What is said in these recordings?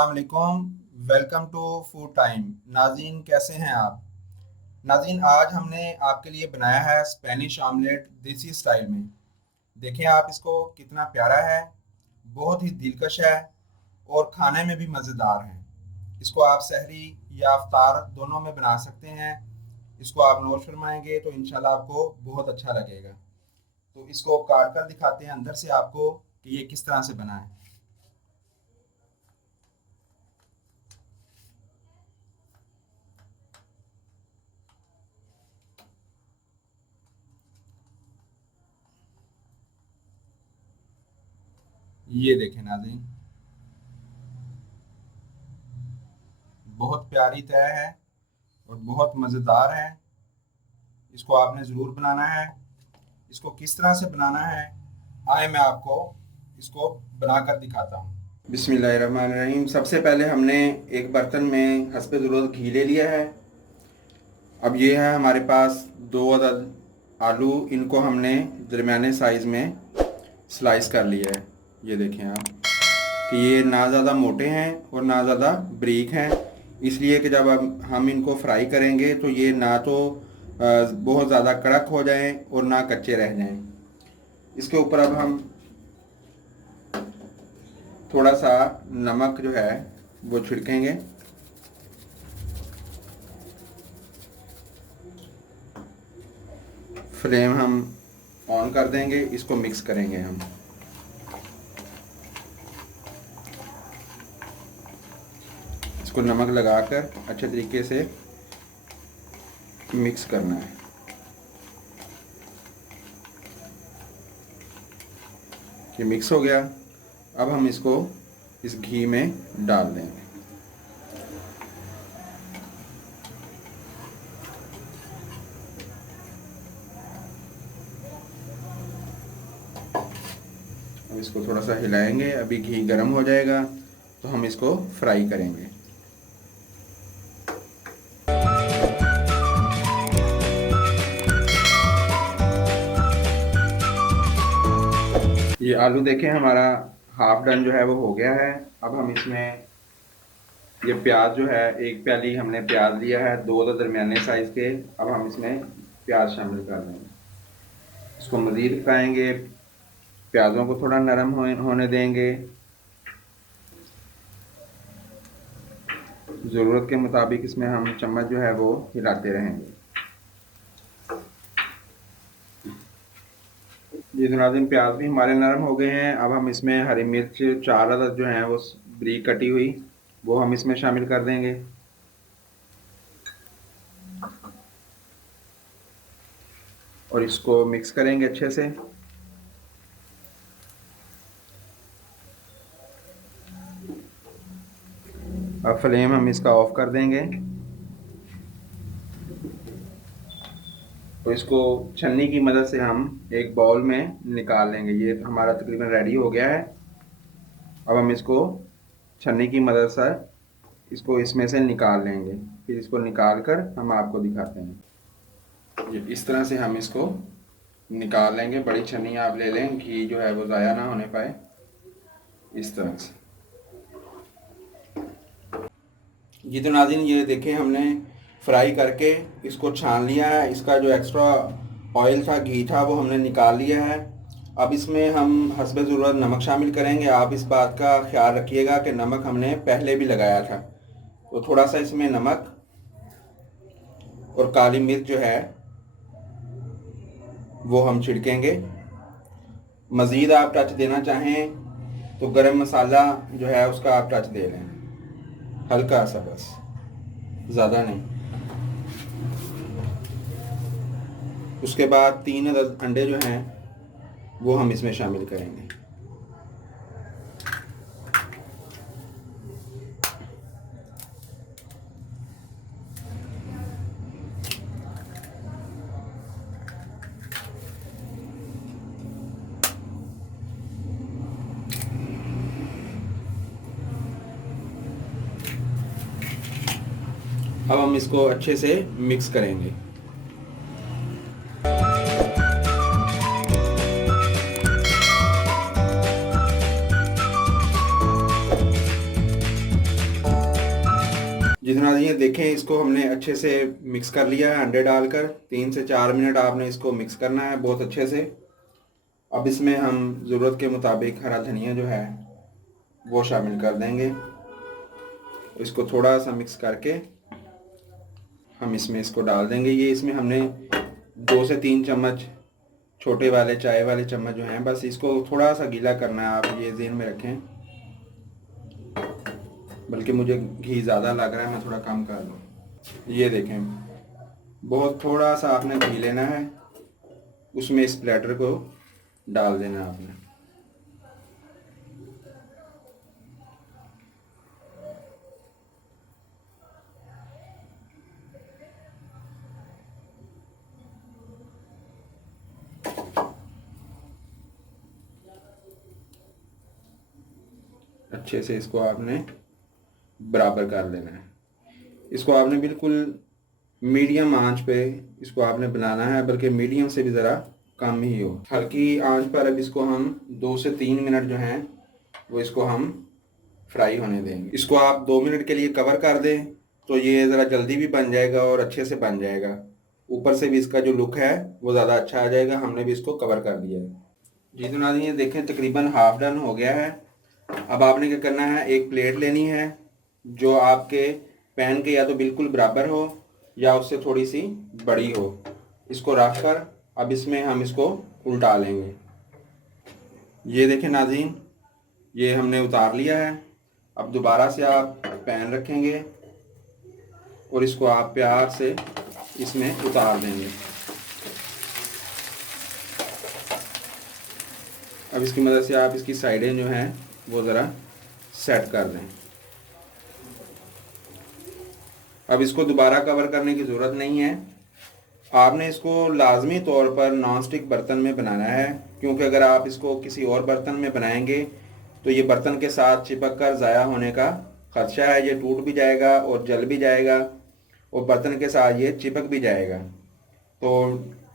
अस्सलाम वालेकुम। Welcome to food time. नाज़रीन, कैसे हैं आप? नाज़रीन, आज हमने आपके लिए बनाया है स्पेनिश आमलेट देसी स्टाइल में। देखें आप इसको, कितना प्यारा है, बहुत ही दिलकश है और खाने में भी मज़ेदार है। इसको आप सहरी या अफ्तार दोनों में बना सकते हैं। इसको आप नोश फरमाएंगे तो इंशाल्लाह आपको बहुत अच्छा लगेगा। तो इसको काट कर दिखाते हैं अंदर से आपको कि ये किस तरह से बना है। ये देखें नाज़रीन, बहुत प्यारी तय है और बहुत मज़ेदार है। इसको आपने ज़रूर बनाना है। इसको किस तरह से बनाना है, आए मैं आपको इसको बनाकर दिखाता हूँ। बिस्मिल्लाहिर्रहमानिर्रहीम। सबसे पहले हमने एक बर्तन में हस्बे ज़रूरत घी ले लिया है। अब ये है हमारे पास 2 अदद आलू। इनको हमने दरमियाने साइज़ में स्लाइस कर लिया है। ये देखें आप कि ये ना ज़्यादा मोटे हैं और ना ज़्यादा बारीक हैं, इसलिए कि जब हम इनको फ्राई करेंगे तो ये ना तो बहुत ज़्यादा कड़क हो जाएं और ना कच्चे रह जाएं। इसके ऊपर अब हम थोड़ा सा नमक जो है वो छिड़केंगे। फ्लेम हम ऑन कर देंगे, इसको मिक्स करेंगे हम। इसको नमक लगाकर अच्छे तरीके से मिक्स करना है। ये मिक्स हो गया। अब हम इसको इस घी में डाल देंगे। अब इसको थोड़ा सा हिलाएंगे। अभी घी गर्म हो जाएगा तो हम इसको फ्राई करेंगे। ये आलू देखें, हमारा हाफ डन जो है वो हो गया है। अब हम इसमें ये प्याज जो है, एक प्याली हमने प्याज लिया है, 2 दरमियाने साइज़ के। अब हम इसमें प्याज शामिल कर देंगे। इसको मज़ीद पकाएंगे, प्याज़ों को थोड़ा नरम होने देंगे। ज़रूरत के मुताबिक इसमें हम चम्मच जो है वो हिलाते रहेंगे। ये नाज़रीन, प्याज भी हमारे नरम हो गए हैं। अब हम इसमें हरी मिर्च 4 अदद जो हैं वो बारीक कटी हुई, वो हम इसमें शामिल कर देंगे। और इसको मिक्स करेंगे अच्छे से। अब फ्लेम हम इसका ऑफ कर देंगे। तो इसको छन्नी की मदद से हम एक बाउल में निकाल लेंगे। ये हमारा तकरीबन रेडी हो गया है। अब हम इसको छन्नी की मदद से इसको इसमें से निकाल लेंगे। फिर इसको निकाल कर हम आपको दिखाते हैं। ये इस तरह से हम इसको निकाल लेंगे। बड़ी छन्नी आप ले लें, घी जो है वो ज़ाया ना होने पाए। इस तरह से जी तो नाज़रीन, ये देखें, हमने फ्राई करके इसको छान लिया है। इसका जो एक्स्ट्रा ऑयल था, घी था, वो हमने निकाल लिया है। अब इसमें हम हस्बे ज़रूरत नमक शामिल करेंगे। आप इस बात का ख्याल रखिएगा कि नमक हमने पहले भी लगाया था, तो थोड़ा सा इसमें नमक और काली मिर्च जो है वो हम छिड़केंगे। मज़ीद आप टच देना चाहें तो गरम मसाला जो है उसका आप टच दे लें, हल्का सा, बस, ज़्यादा नहीं। उसके बाद 3 अंडे जो हैं वो हम इसमें शामिल करेंगे। अब हम इसको अच्छे से मिक्स करेंगे। जितना ये देखें, इसको हमने अच्छे से मिक्स कर लिया है अंडे डालकर। 3 से 4 मिनट आपने इसको मिक्स करना है बहुत अच्छे से। अब इसमें हम ज़रूरत के मुताबिक हरा धनिया जो है वो शामिल कर देंगे। इसको थोड़ा सा मिक्स करके हम इसमें इसको डाल देंगे। ये इसमें हमने 2 से 3 चम्मच छोटे वाले चाय वाले चम्मच जो हैं, बस इसको थोड़ा सा गीला करना है, आप ये ज़हन में रखें। बल्कि मुझे घी ज़्यादा लग रहा है, मैं थोड़ा कम कर दूँ। ये देखें, बहुत थोड़ा सा आपने घी लेना है, उसमें इस प्लेटर को डाल देना है आपने। अच्छे से इसको आपने बराबर कर लेना है। इसको आपने बिल्कुल मीडियम आंच पे इसको आपने बनाना है, बल्कि मीडियम से भी ज़रा कम ही हो। हल्की आंच पर अब इसको हम 2 से 3 मिनट जो हैं वो इसको हम फ्राई होने देंगे। इसको आप 2 मिनट के लिए कवर कर दें तो ये ज़रा जल्दी भी बन जाएगा और अच्छे से बन जाएगा। ऊपर से भी इसका जो लुक है वो ज़्यादा अच्छा आ जाएगा। हमने भी इसको कवर कर दिया है जी। तो नाज़रीन ये देखें, तकरीबन हाफ डन हो गया है। अब आपने क्या करना है, एक प्लेट लेनी है जो आपके पैन के या तो बिल्कुल बराबर हो या उससे थोड़ी सी बड़ी हो। इसको रख कर अब इसमें हम इसको उल्टा लेंगे। ये देखें नाज़रीन, ये हमने उतार लिया है। अब दोबारा से आप पैन रखेंगे और इसको आप प्यार से इसमें उतार देंगे। अब इसकी मदद से आप इसकी साइडें जो हैं वो ज़रा सेट कर दें। अब इसको दोबारा कवर करने की ज़रूरत नहीं है। आपने इसको लाजमी तौर पर नॉन स्टिक बर्तन में बनाना है, क्योंकि अगर आप इसको किसी और बर्तन में बनाएंगे तो ये बर्तन के साथ चिपक कर ज़ाया होने का ख़दशा है। ये टूट भी जाएगा और जल भी जाएगा और बर्तन के साथ ये चिपक भी जाएगा। तो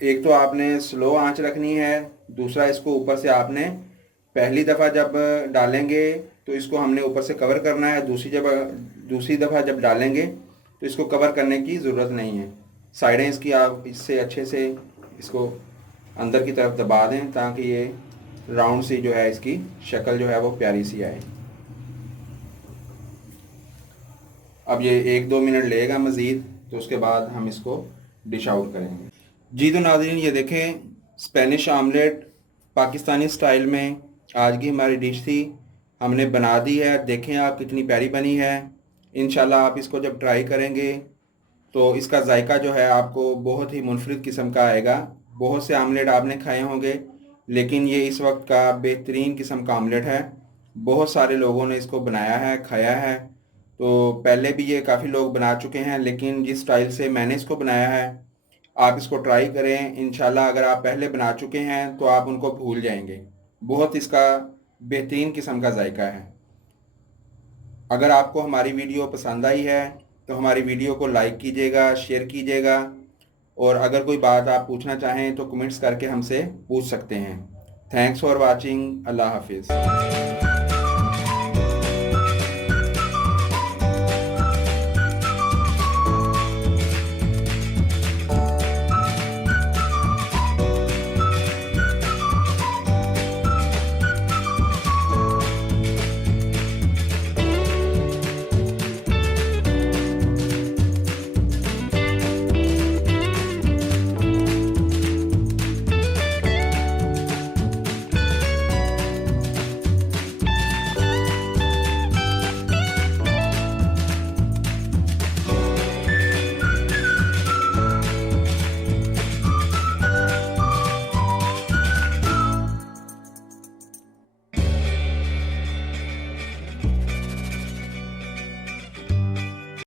एक तो आपने स्लो आंच रखनी है, दूसरा इसको ऊपर से आपने पहली दफ़ा जब डालेंगे तो इसको हमने ऊपर से कवर करना है। दूसरी दफ़ा जब डालेंगे तो इसको कवर करने की ज़रूरत नहीं है। साइडें इसकी आप इससे अच्छे से इसको अंदर की तरफ दबा दें ताकि ये राउंड सी जो है इसकी शक्ल जो है वो प्यारी सी आए। अब ये 1-2 मिनट लेगा मज़ीद, तो उसके बाद हम इसको डिश आउट करेंगे जी। तो नाज़रीन ये देखें, स्पेनिश आमलेट पाकिस्तानी स्टाइल में आज की हमारी डिश थी, हमने बना दी है। देखें आप कितनी प्यारी बनी है। इंशाल्लाह आप इसको जब ट्राई करेंगे तो इसका जायका जो है आपको बहुत ही मुनफरिद किस्म का आएगा। बहुत से आमलेट आपने खाए होंगे, लेकिन ये इस वक्त का बेहतरीन किस्म का आमलेट है। बहुत सारे लोगों ने इसको बनाया है, खाया है। तो पहले भी ये काफ़ी लोग बना चुके हैं, लेकिन जिस स्टाइल से मैंने इसको बनाया है आप इसको ट्राई करें। इंशाल्लाह अगर आप पहले बना चुके हैं तो आप उनको भूल जाएंगे। बहुत इसका बेहतरीन किस्म का जायका है। अगर आपको हमारी वीडियो पसंद आई है तो हमारी वीडियो को लाइक कीजिएगा, शेयर कीजिएगा, और अगर कोई बात आप पूछना चाहें तो कमेंट्स करके हमसे पूछ सकते हैं। Thanks for watching. अल्लाह हाफिज़।